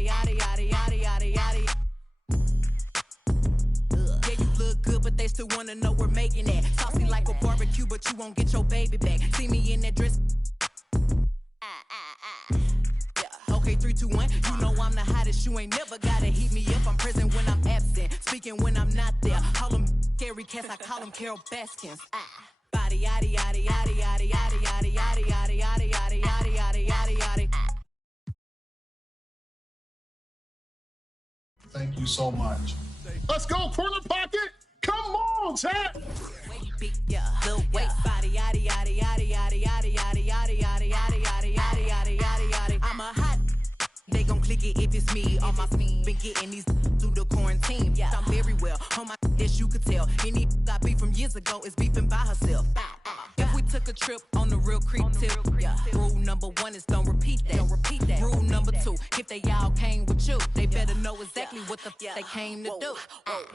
yada yada yada yada yada yada. Yeah, you look good, but they still wanna know we're making it. Saucy like a barbecue, but you won't get your baby back. See me in that dress. Yeah, okay, 3, 2, 1. You know I'm the hottest. You ain't never gotta heat me up. I'm present when I'm absent, speaking when I'm not there. Call them scary cats, I call them Carol Baskins. Body yada yada yada yada yada yada yada yada yada yada yada yada yada yada. Thank you so much. Let's go, corner pocket. Come on, Zach. Yeah, little weight, body yada yada yada yada yada yada yada yada yada yada yada yada yada yada. I'm a hot. They gon' click it if it's me. All my been getting these through the quarantine. Yeah, I'm very well on my as you could tell. Any I beef from years ago is beefing by herself. If we took a trip on the real creep tip, yeah. Rule number 1 is don't repeat that. Don't repeat that. Rule number 2, if they all came with you, they better know exactly what the they came to do.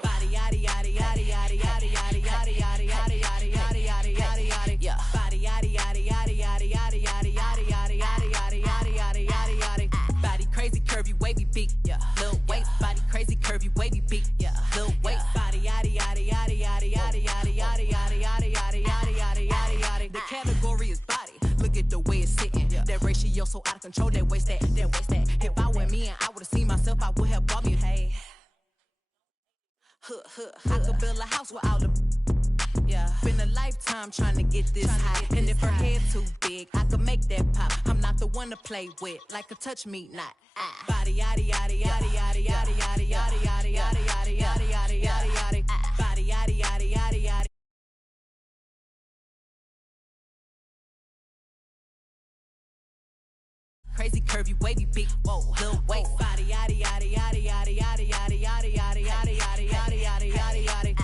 Body yada yada yada yada yada yada yada yada yada yada yada yada yada yada. Yeah. Body yada yada yada yada yada yada yada yada yada yada yada yada yada yada. Body crazy, curvy, wavy, big. Yeah. Little waist, body crazy, curvy, wavy, big. Yeah. Little waist, body yada yada yada yada yada yada yada yada yada yada yada yada yada yada. The category is body. Look at the way it's sitting. That ratio so out of control. That waist that. If I were me and I would've seen myself, I would have bought me. Hey. I could build a house with all the. Yeah, been a lifetime trying to get this high. And if her head too big, I could make that pop. I'm not the one to play with, like a touch me not. Body yada yada yada yada yada yada yada yada yada yada yada yada yada yada. Body yada yada yada yada. Crazy curvy wavy big whoa little waist body yada yada yada yada yada yada yada yada yada yada yada yada yada yada.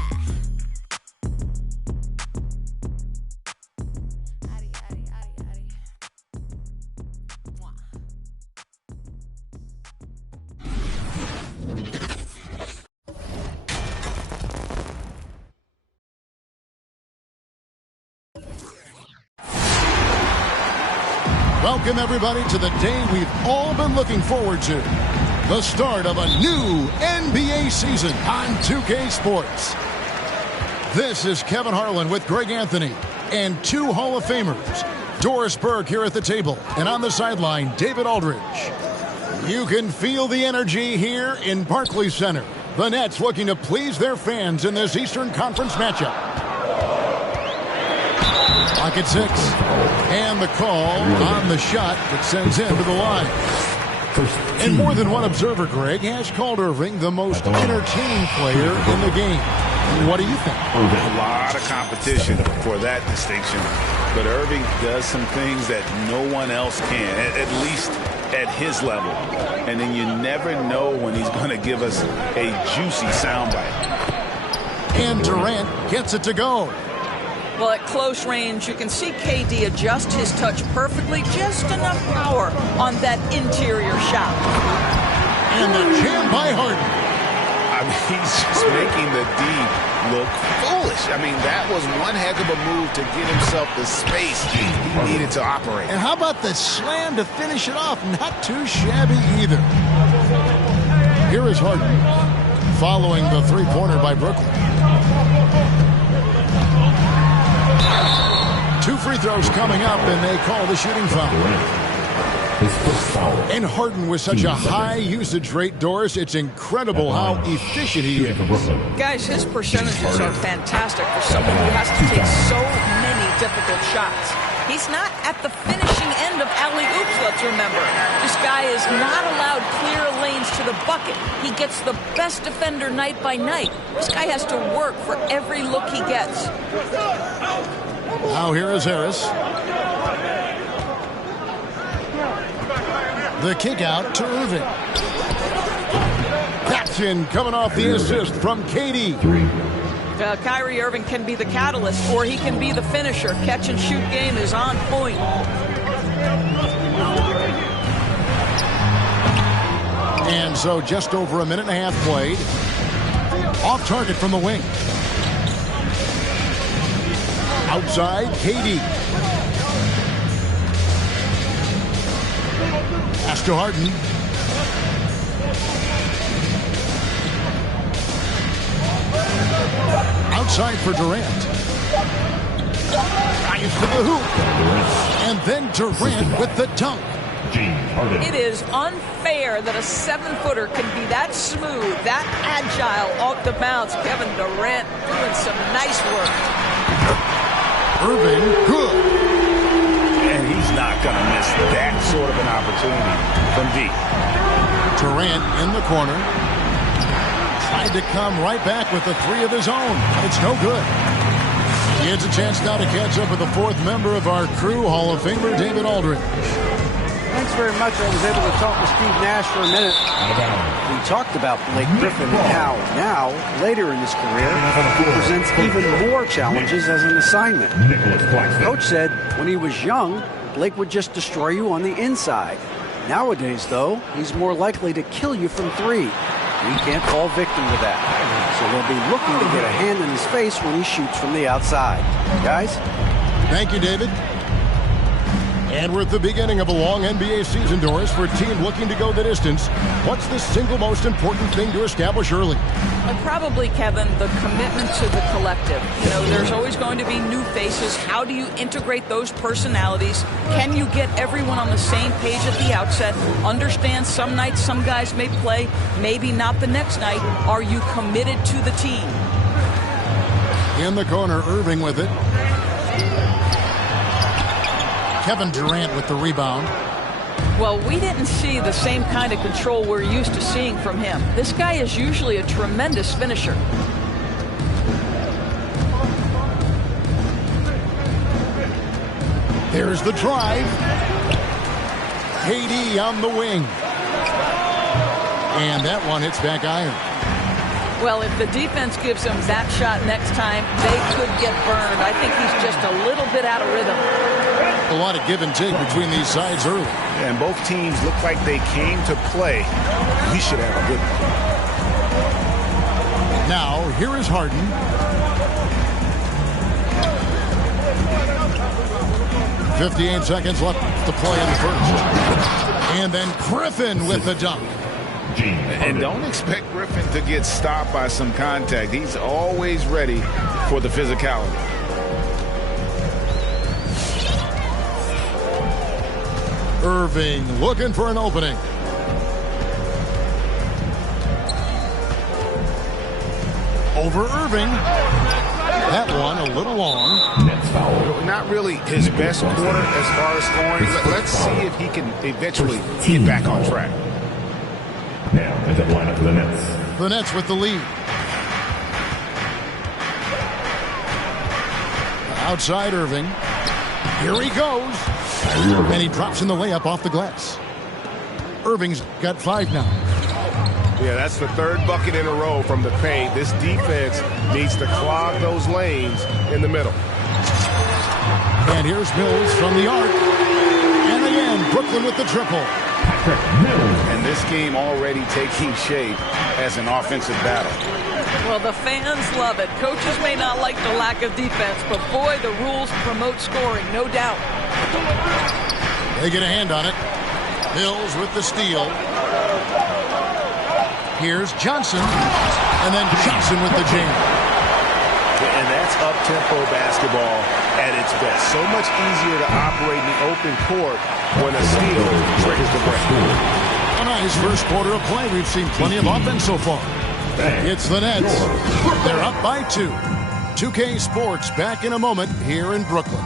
Welcome, everybody, to the day we've all been looking forward to. The start of a new NBA season on 2K Sports. This is Kevin Harlan with Greg Anthony and 2 Hall of Famers. Doris Burke here at the table, and on the sideline, David Aldridge. You can feel the energy here in Barclays Center. The Nets looking to please their fans in this Eastern Conference matchup. Clock at 6. And the call on the shot that sends him to the line. And more than one observer, Greg, has called Irving the most entertaining player in the game. What do you think? A lot of competition for that distinction. But Irving does some things that no one else can, at least at his level. And then you never know when he's going to give us a juicy soundbite. And Durant gets it to go. Well, at close range, you can see KD adjust his touch perfectly, just enough power on that interior shot. And the jam by Harden. I mean, he's just making the D look foolish. I mean, that was one heck of a move to get himself the space he needed to operate. And how about the slam to finish it off? Not too shabby either. Here is Harden following the three-pointer by Brooklyn. 2 free throws coming up, and they call the shooting foul. And Harden with such a high usage rate, Doris, it's incredible how efficient he is. Guys, his percentages are fantastic for someone who has to take so many difficult shots. He's not at the finishing end of alley-oops, let's remember. This guy is not allowed clear lanes to the bucket. He gets the best defender night by night. This guy has to work for every look he gets. Now here is Harris. The kick out to Irving. Paxson coming off the assist from KD. Kyrie Irving can be the catalyst, or he can be the finisher. Catch and shoot game is on point. And so just over a minute and a half played. Off target from the wing. Outside, KD. Pass to Harden. outside for Durant. Drives to the hoop. And then Durant with the dunk. It is unfair that a 7-footer can be that smooth, that agile off the bounce. Kevin Durant doing some nice work. Irving, good. And he's not going to miss that sort of an opportunity from deep. Durant in the corner. Tried to come right back with the three of his own. It's no good. He has a chance now to catch up with the fourth member of our crew, Hall of Famer David Aldridge. Thanks very much. I was able to talk with Steve Nash for a minute. We talked about Blake Griffin and how now, later in his career, he presents even more challenges as an assignment. Coach said when he was young, Blake would just destroy you on the inside. Nowadays, though, he's more likely to kill you from three. He can't fall victim to that. So they'll be looking to get a hand in his face when he shoots from the outside. Guys? Thank you, David. And we're at the beginning of a long NBA season, Doris, for a team looking to go the distance. What's the single most important thing to establish early? Probably, Kevin, the commitment to the collective. You know, there's always going to be new faces. How do you integrate those personalities? Can you get everyone on the same page at the outset? Understand some nights some guys may play, maybe not the next night. Are you committed to the team? In the corner, Irving with it. Kevin Durant with the rebound. Well, we didn't see the same kind of control we're used to seeing from him. This guy is usually a tremendous finisher. There's the drive. KD on the wing. And that one hits back iron. Well, if the defense gives him that shot next time, they could get burned. I think he's just a little bit out of rhythm. A lot of give and take between these sides early. And both teams look like they came to play. We should have a good one. Now, here is Harden. .58 seconds left to play in the first. And then Griffin with the dunk. And don't expect Griffin to get stopped by some contact. He's always ready for the physicality. Irving looking for an opening. Over Irving. That one a little long. Not really his best quarter as far as scoring. Let's see if he can eventually get back on track. Now at the lineup for the Nets. The Nets with the lead. Outside Irving. Here he goes. And he drops in the layup off the glass. Irving's got 5 now. Yeah, that's the third bucket in a row from the paint. This defense needs to clog those lanes in the middle. And here's Mills from the arc. And again, Brooklyn with the triple. And this game already taking shape as an offensive battle. Well, the fans love it. Coaches may not like the lack of defense, but boy, the rules promote scoring, no doubt. They get a hand on it. Mills with the steal. Here's Johnson. And then Johnson with the jam. And that's up-tempo basketball at its best. So much easier to operate in the open court when a steal triggers the break. A nice first quarter of play. We've seen plenty of offense so far. It's the Nets. They're up by 2. 2K Sports back in a moment here in Brooklyn.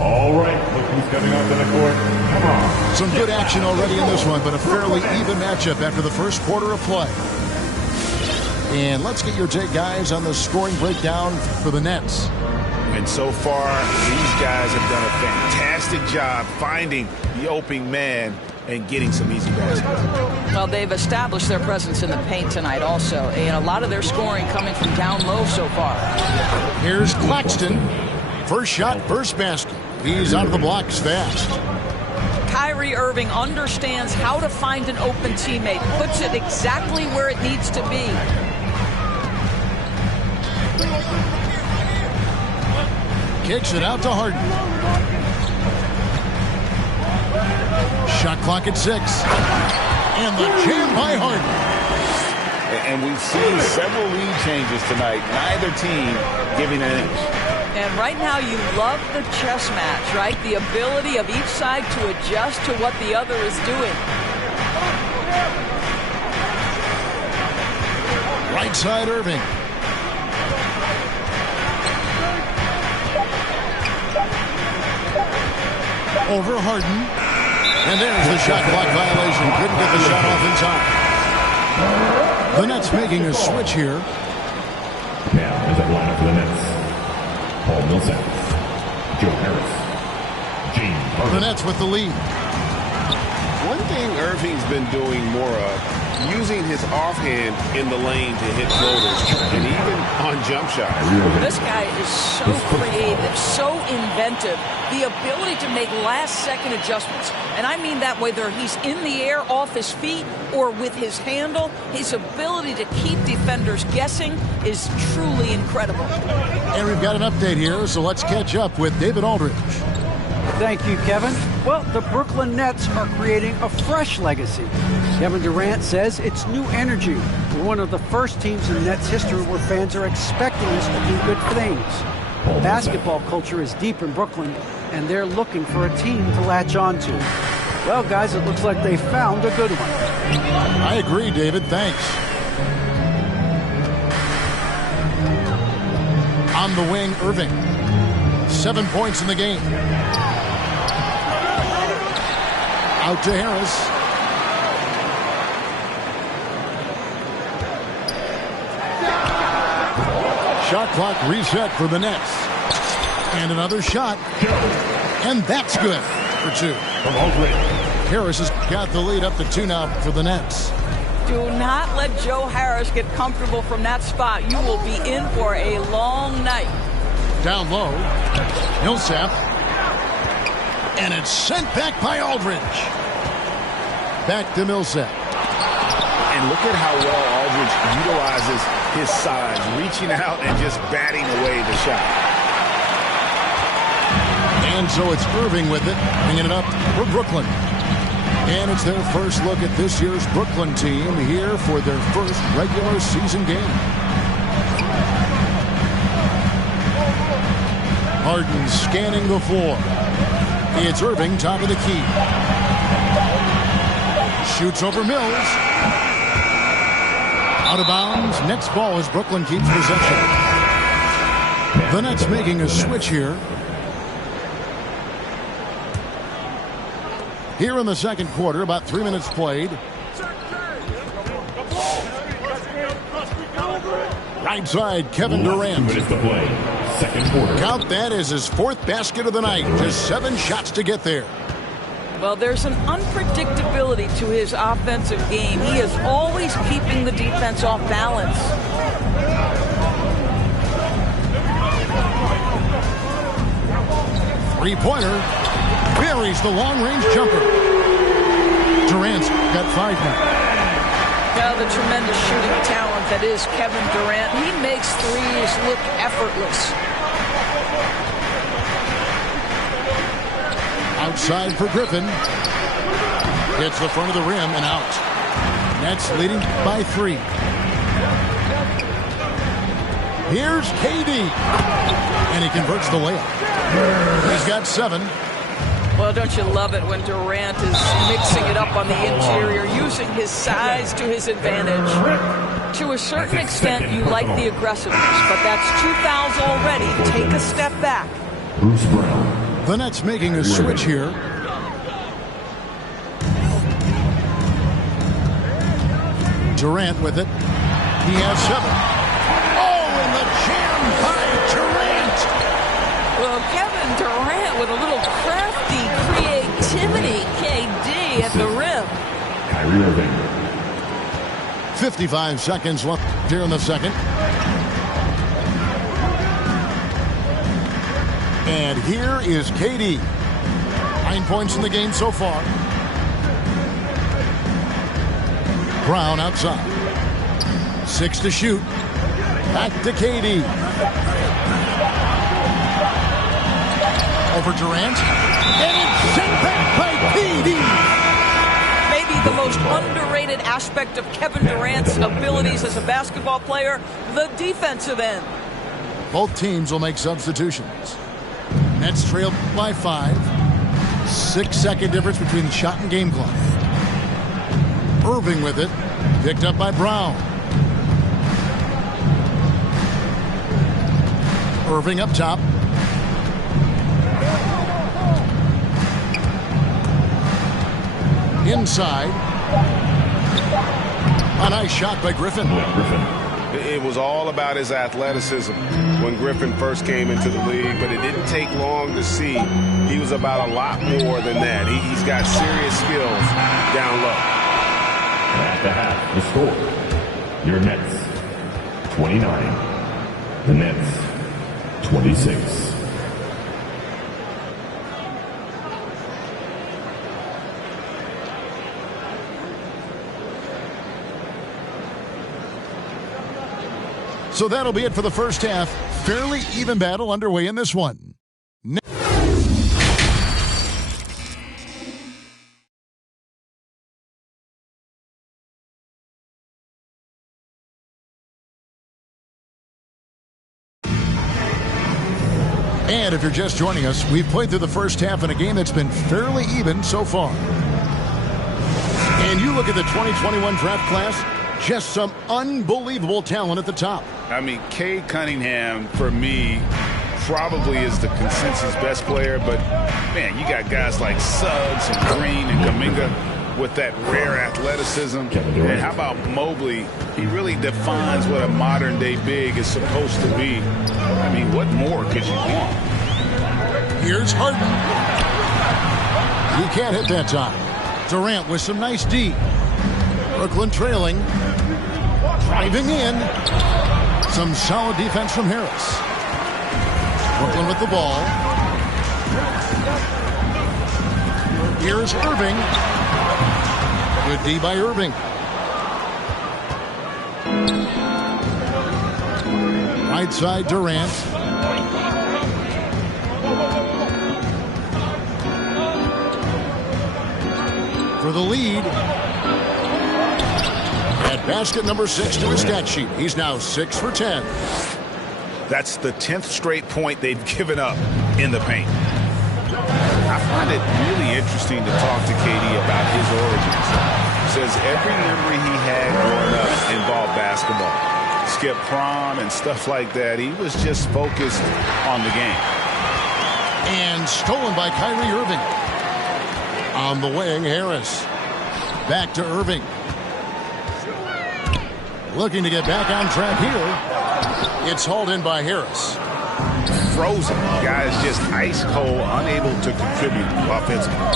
All right, look who's coming onto the court. Come on. Some good action already in this one, but a fairly even matchup after the first quarter of play. And let's get your take, guys, on the scoring breakdown for the Nets. And so far, these guys have done a fantastic job finding the opening man and getting some easy baskets. Well, they've established their presence in the paint tonight also, and a lot of their scoring coming from down low so far. Here's Claxton. First shot, first basket. He's out of the blocks fast. Kyrie Irving understands how to find an open teammate, puts it exactly where it needs to be. Kicks it out to Harden. Shot clock at 6. And the jam by Harden. And we've seen several lead changes tonight, neither team giving an inch. And right now you love the chess match, right? The ability of each side to adjust to what the other is doing. Right side, Irving. Over Harden. And there's the shot clock violation. Couldn't get the shot off in time. The Nets making a switch here. Now is that lineup for the Nets. Paul Millsap, Joe Harris, James Harden. The Nets with the lead. One thing Irving's been doing more of, using his offhand in the lane to hit floaters, and even on jump shots. This guy is so creative, so inventive. The ability to make last-second adjustments. And I mean that whether he's in the air off his feet or with his handle, his ability to keep defenders guessing is truly incredible. And we've got an update here, so let's catch up with David Aldridge. Thank you, Kevin. Well, the Brooklyn Nets are creating a fresh legacy. Kevin Durant says it's new energy. We're one of the first teams in Nets history where fans are expecting us to do good things. Basketball culture is deep in Brooklyn, and they're looking for a team to latch on to. Well, guys, it looks like they found a good one. I agree, David. Thanks. On the wing, Irving. 7 points in the game. Out to Harris. Shot clock reset for the Nets. And another shot. And that's good for two. Harris has got the lead up to 2 now for the Nets. Do not let Joe Harris get comfortable from that spot. You will be in for a long night. Down low. Millsap. And it's sent back by Aldridge. Back to Millsap. And look at how well Aldridge utilizes his size, reaching out and just batting away the shot. And so it's Irving with it, bringing it up for Brooklyn. And it's their first look at this year's Brooklyn team here for their first regular season game. Harden scanning the floor. It's Irving, top of the key. Shoots over Mills. Out of bounds. Nets ball as Brooklyn keeps possession. The Nets making a switch here. Here in the second quarter, about 3 minutes played. Right side, Kevin Durant. Second quarter. Count that as his 4th basket of the night. Just 7 shots to get there. Well, there's an unpredictability to his offensive game. He is always keeping the defense off balance. Three-pointer. Buries the long-range jumper. Durant's got 5 now. Now the tremendous shooting talent that is Kevin Durant. He makes threes look effortless. Outside for Griffin. Gets the front of the rim and out. Nets leading by 3. Here's KD. And he converts the layup. He's got 7. Well, don't you love it when Durant is mixing it up on the interior, using his size to his advantage? To a certain extent, you like the aggressiveness, but that's 2 fouls already. Take a step back. Bruce Brown. The Nets making a switch here. Durant with it. He has 7. Oh, and the jam by Durant. Well, Kevin Durant with a little crafty creativity. KD at the rim. Kyrie Irving. 55 seconds left here in the second. And here is KD. 9 points in the game so far. Brown outside. 6 to shoot. Back to KD. Over Durant. And it's sent back by KD. Maybe the most underrated aspect aspect of Kevin Durant's abilities as a basketball player, the defensive end. Both teams will make substitutions. Nets trail by 5. 6-second difference between the shot and game clock. Irving with it. Picked up by Brown. Irving up top. Inside. A nice shot by Griffin. It was all about his athleticism when Griffin first came into the league, but it didn't take long to see he was about a lot more than that. He's got serious skills down low. At the half, the score, your Nets, 29. The Nets, 26. So that'll be it for the first half. Fairly even battle underway in this one. And if you're just joining us, we've played through the first half in a game that's been fairly even so far. And you look at the 2021 draft class, just some unbelievable talent at the top. I mean, Cade Cunningham, for me, probably is the consensus best player. But, man, you got guys like Suggs and Green and Kuminga with that rare athleticism. And how about Mobley? He really defines what a modern-day big is supposed to be. I mean, what more could you want? Here's Harden. He can't hit that time. Durant with some nice D. Brooklyn trailing. Driving in. Some solid defense from Harris. Brooklyn with the ball. Here's Irving. Good D by Irving. Right side Durant. For the lead. At basket number 6 to his stat sheet. He's now 6 for 10. That's the 10th straight point they've given up in the paint. I find it really interesting to talk to KD about his origins. Says every memory he had growing up involved basketball. Skip prom and stuff like that. He was just focused on the game. And stolen by Kyrie Irving. On the wing, Harris. Back to Irving. Looking to get back on track here. It's hauled in by Harris. Frozen. Guys just ice cold, unable to contribute offensively.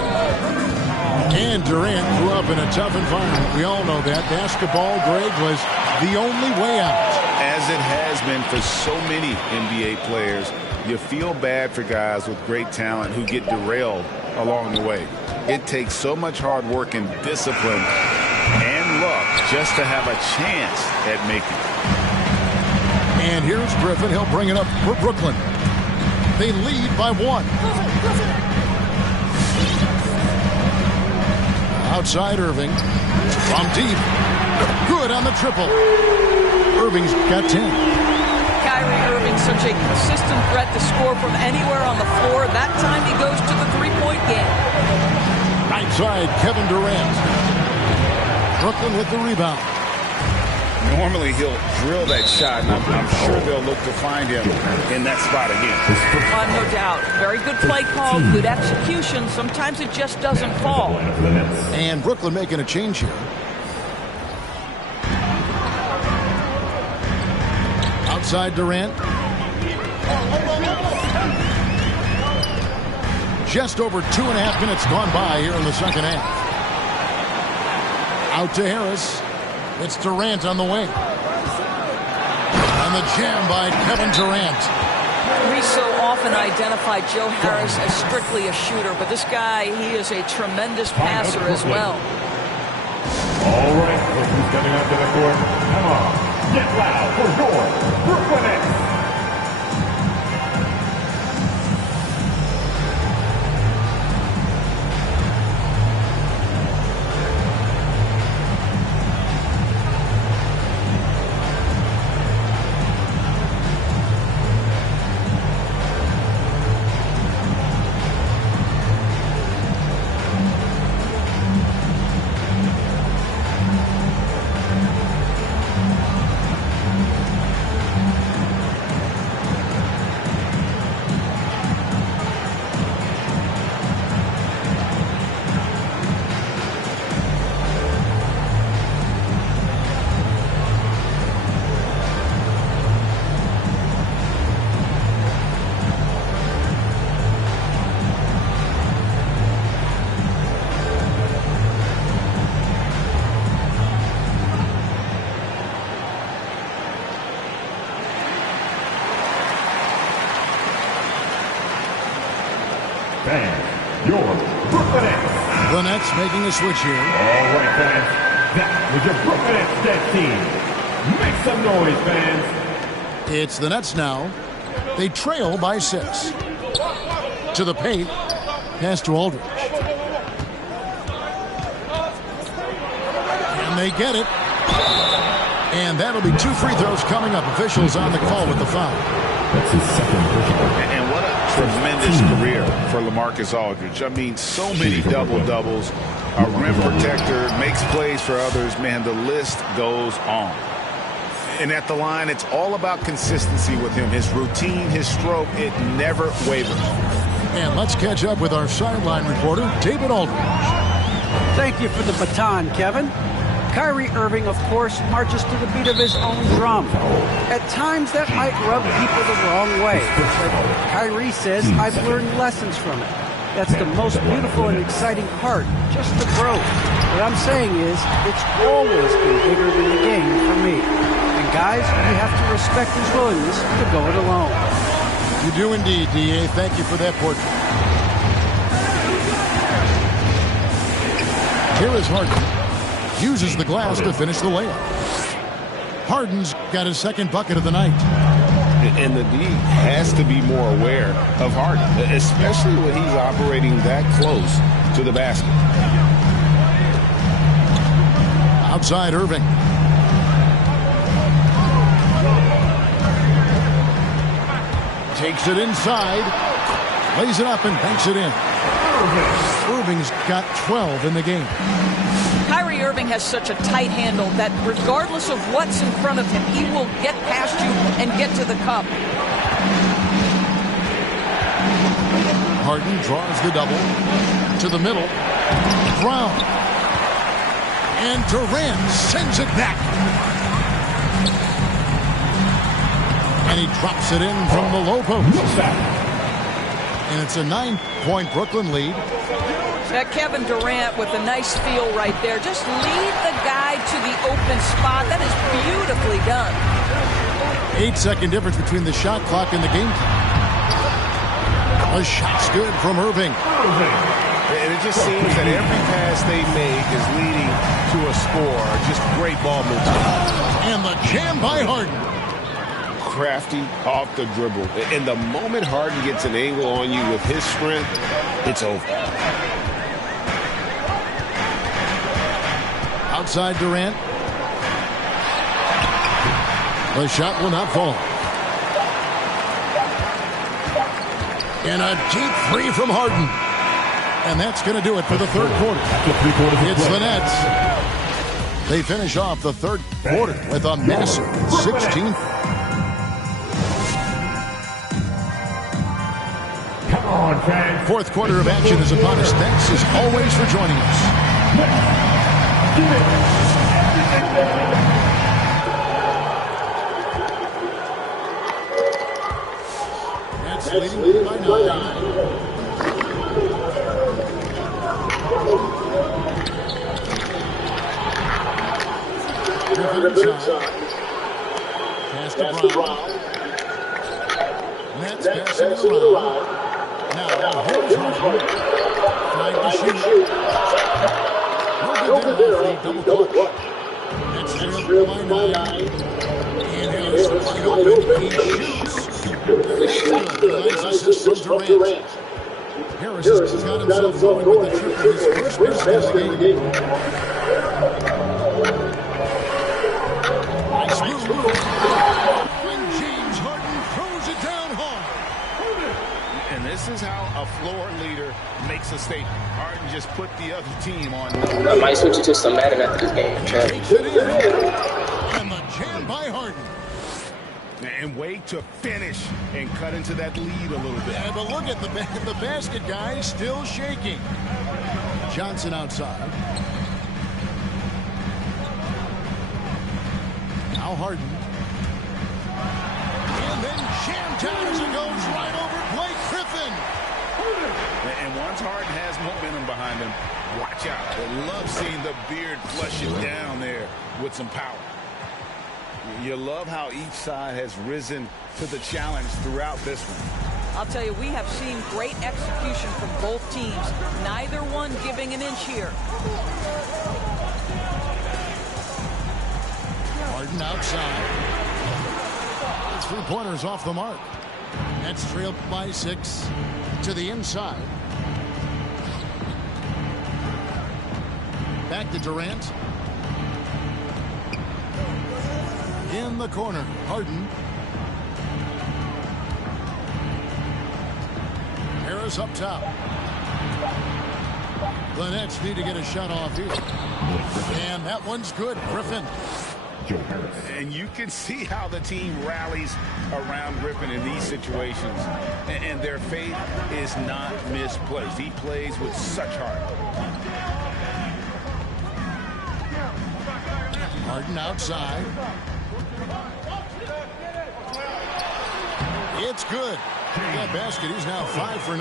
And Durant grew up in a tough environment. We all know that. Basketball, Greg, was the only way out. As it has been for so many NBA players, you feel bad for guys with great talent who get derailed along the way. It takes so much hard work and discipline and luck just to have a chance at making it. And here's Griffin. He'll bring it up for Brooklyn. They lead by 1. Outside Irving. From deep. Good on the triple. Irving's got 10. Kyrie Irving, such a consistent threat to score from anywhere on the floor. That time he goes to the three-point game. Right side, Kevin Durant. Brooklyn with the rebound. Normally he'll drill that shot, and I'm sure they'll look to find him in that spot again. No doubt. Very good play call, good execution. Sometimes it just doesn't fall. And Brooklyn making a change here. Outside Durant. Just over 2.5 minutes gone by here in the second half. Out to Harris. It's Durant on the wing. And the jam by Kevin Durant. We so often identify Joe Harris as strictly a shooter, but this guy, he is a tremendous passer as well. All right, who's coming up to the court? Come on, get loud for your Brooklyn Nets. The Nets making a switch here. All right, fans. That was your Brooklyn Nets dead team. Make some noise, fans. It's the Nets now. They trail by 6. To the paint. Pass to Aldridge. And they get it. And that'll be 2 free throws coming up. Officials on the call with the foul. That's his second personal. And what a tremendous career for LaMarcus Aldridge. I mean, so many double-doubles. A rim protector, makes plays for others. Man, the list goes on. And at the line, it's all about consistency with him. His routine, his stroke, it never wavers. And let's catch up with our sideline reporter, David Aldridge. Thank you for the baton, Kevin. Kyrie Irving, of course, marches to the beat of his own drum. At times, that might rub people the wrong way. But Kyrie says, I've learned lessons from it. That's the most beautiful and exciting part, just the growth. What I'm saying is, it's always been bigger than the game for me. And guys, we have to respect his willingness to go it alone. You do indeed, D.A. Thank you for that portrait. Here is Harden. Uses the glass to finish the layup. Harden's got his second bucket of the night. And the D has to be more aware of Harden, especially when he's operating that close to the basket. Outside Irving. Takes it inside. Lays it up and banks it in. Irving's got 12 in the game. Kyrie Irving has such a tight handle that regardless of what's in front of him, he will get past you and get to the cup. Harden draws the double to the middle. Brown. And Durant sends it back. And he drops it in from the low post. And it's a 9-point Brooklyn lead. Kevin Durant with a nice feel right there. Just lead the guy to the open spot. That is beautifully done. 8-second difference between the shot clock and the game clock. A shot's good from Irving. And it just seems that every pass they make is leading to a score. Just great ball movement. And the jam by Harden. Crafty off the dribble. And the moment Harden gets an angle on you with his strength, it's over. Outside Durant. The shot will not fall. And a deep three from Harden. And that's going to do it for the third quarter. It's the Nets. They finish off the third quarter with a massive 16. Come on, fans. Fourth quarter of action is upon us. Thanks as always for joining us. That's leading by 9. Griffin inside. Pass to Brown. Nets passing it around. Now, here's Harden. Trying to shoot. No good there, double clutch. Nets trail by 9. And Harris wide open. He shoots. Nice assist from Durant. Harris has got himself going with the triple. His first basket of the game. Nice move. And James Harden throws it down hard. And this is how a floor leader makes a statement. Harden just put the other team on. I might switch it to some Madden after this game. Takes it in. And the jam by Harden. And wait to finish and cut into that lead a little bit. Yeah, but look at the basket guy still shaking. Johnson outside. Now Harden. And then jammed down as it goes right over Blake Griffin. And once Harden has momentum behind him, watch out. I love seeing the beard flush it down there with some power. You love how each side has risen to the challenge throughout this one. I'll tell you, we have seen great execution from both teams. Neither one giving an inch here. Harden outside. It's 3-pointers off the mark. Nets trailed by 6 to the inside. Back to Durant. In the corner, Harden. Harris up top. The Nets need to get a shot off here. And that one's good. Griffin. Joe Harris. And you can see how the team rallies around Griffin in these situations. And their faith is not misplaced. He plays with such heart. Harden outside. It's good. That basket, he's now 5 for 9.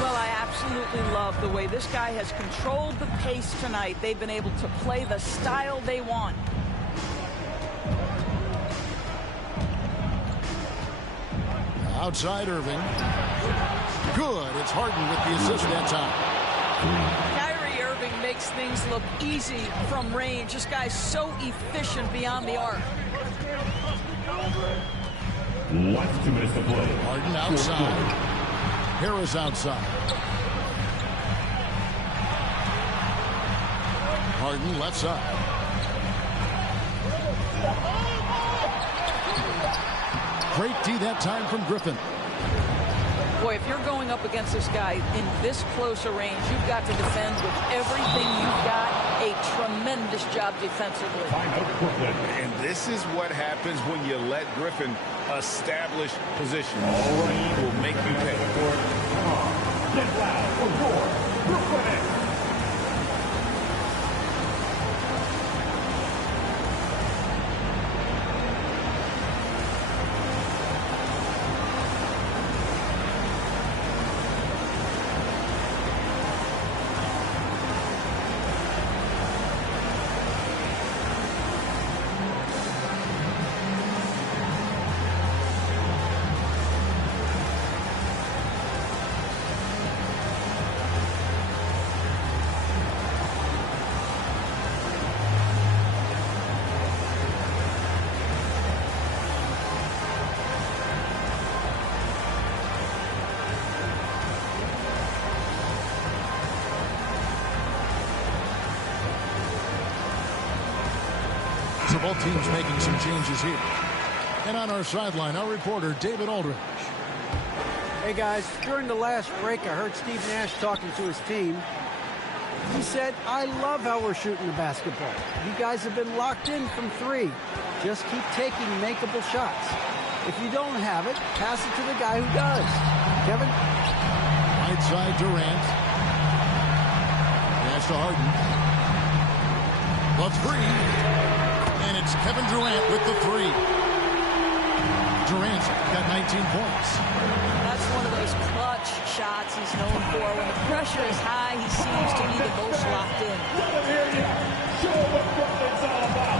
Well, I absolutely love the way this guy has controlled the pace tonight. They've been able to play the style they want. Outside Irving. Good. It's Harden with the assist that time. Kyrie Irving makes things look easy from range. This guy's so efficient beyond the arc. Last 2 minutes to play. Harden outside. Harris outside. Harden left side. Great D that time from Griffin. Boy, if you're going up against this guy in this close a range, you've got to defend with everything you've got. A tremendous job defensively. And this is what happens when you let Griffin establish position. He will make you pay. Get loud for more. Brooklyn Nets. So both teams making some changes here. And on our sideline, our reporter, David Aldridge. Hey, guys, during the last break, I heard Steve Nash talking to his team. He said, I love how we're shooting the basketball. You guys have been locked in from 3. Just keep taking makeable shots. If you don't have it, pass it to the guy who does. Kevin? Right side, Durant. Pass to Harden. The 3. And it's Kevin Durant with the 3. Durant's got 19 points. That's one of those clutch shots he's known for. When the pressure is high, he seems to be the most locked in. Let him hear you. Show him what Brooklyn's all about.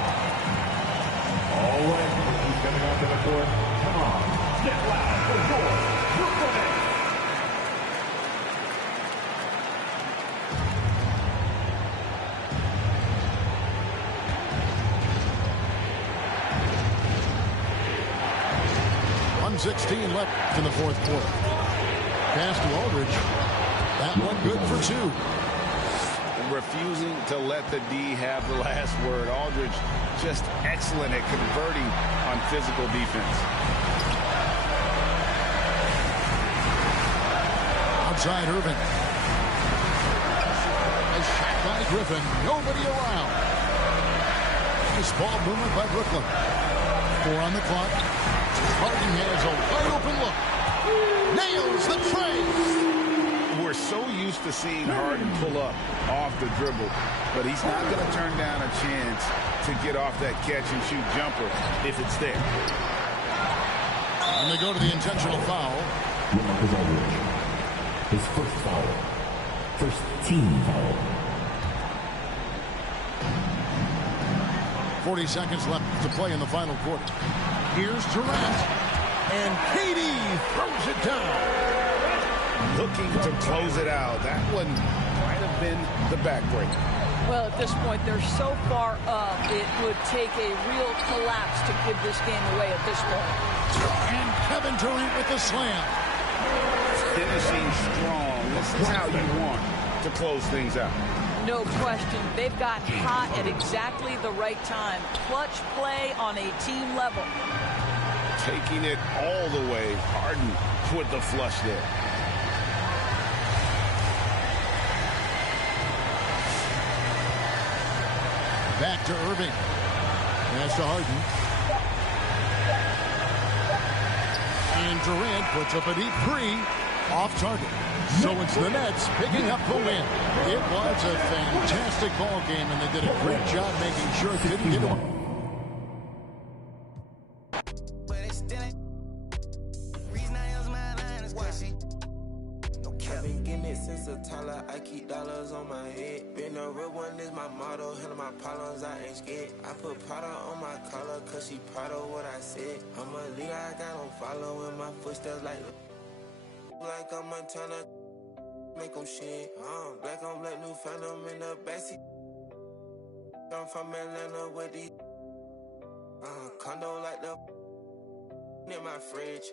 All right, he's coming onto the court. Come on, get loud for your Brooklyn Nets. .16 left in the fourth quarter. Pass to Aldridge. That one good for 2. Refusing to let the D have the last word. Aldridge just excellent at converting on physical defense. Outside Irving. A shot by Griffin. Nobody around. Nice ball movement by Brooklyn. 4 on the clock. Harden has a wide open look. Nails the tray. We're so used to seeing Harden pull up off the dribble, but he's not going to turn down a chance to get off that catch and shoot jumper if it's there. And they go to the intentional foul. LaMarcus Aldridge. His first foul. First team foul. 40 seconds left to play in the final quarter. Here's Durant. And Katie throws it down. Looking to close it out. That one might have been the backbreaker. Well, at this point, they're so far up, it would take a real collapse to give this game away at this point. And Kevin Durant with the slam. Finishing strong. This is how you want to close things out. No question. They've got hot at exactly the right time. Clutch play on a team level. Taking it all the way. Harden with the flush there. Back to Irving. Pass to Harden. And Durant puts up a deep three. Off target. So it's the Nets picking up the win. It was a fantastic ball game, and they did a great job making sure it didn't get away. Since a toddler, I keep dollars on my head. Being a real one is my motto. Handle my problems, I ain't scared. I put Prada on my collar, cause she proud of what I said. I'm a leader, I got them following my footsteps like I'm Montana. Make them shit. Black on black, new phantom in the backseat. I'm from Atlanta with these condo like the in my fridge.